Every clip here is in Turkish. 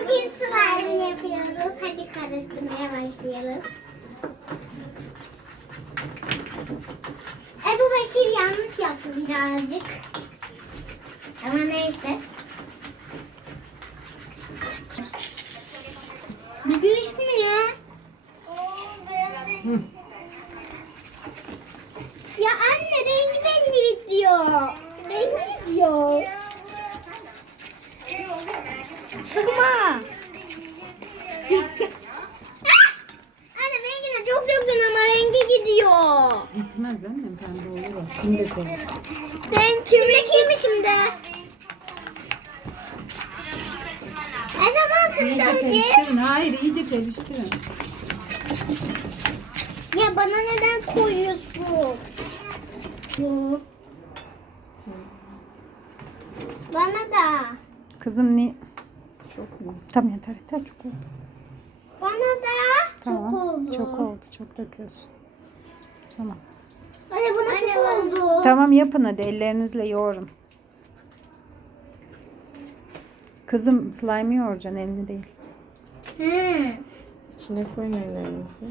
bugün slime yapıyoruz. Hadi karıştırmaya başlayalım. Ebu Bekir yanlış yaptı birazcık. Ama neyse. Bir görüşmeye. Ya anne rengi belli bitiyor. Rengi bitiyor. Sıkma. Anne rengine çok döktün ama rengi gidiyor. Gitmez annem pembe olur o. Şimdi koyarız. Ben kimdekiyim şimdi? Ne zaman İyice sınıfta karıştırın. Hayır iyice karıştırın. Ya bana neden koyuyorsun? Bana da. Kızım ne? Çok mu? Tamam yeter yeter çok oldu. Bana da. Tamam. Çok oldu. Çok oldu. Çok döküyorsun. Tamam. Anne bana çok oldu. Tamam yapın hadi ellerinizle yoğurun. Kızım slime yoğuracaksın elini değil. Hı. İçine koyun ellerinizi.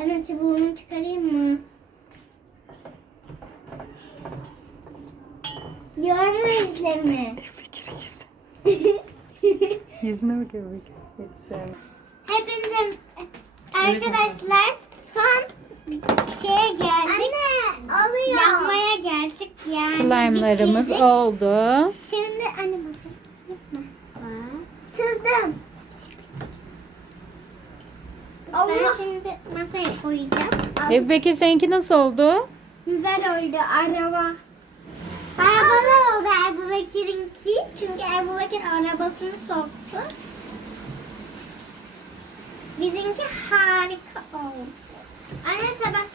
Anne çubuğunu çıkarayım mı? Yorma izlemi. Fikir yüzü. Yüzüne bakıyor Fikir. Hiç sevmem. Hepinize arkadaşlar son şeye geldik. Anne oluyor. Yapmaya geldik yani. Slime'larımız bitirdik. oldu. Şimdi anne masaya yapma. Sızdım. Ben şimdi masaya koyacağım. E peki seninki nasıl oldu? Güzel oldu araba. Arabalı oldu Ebu Bekir arabasını soktu. Bizimki harika oldu. Anne tabaktan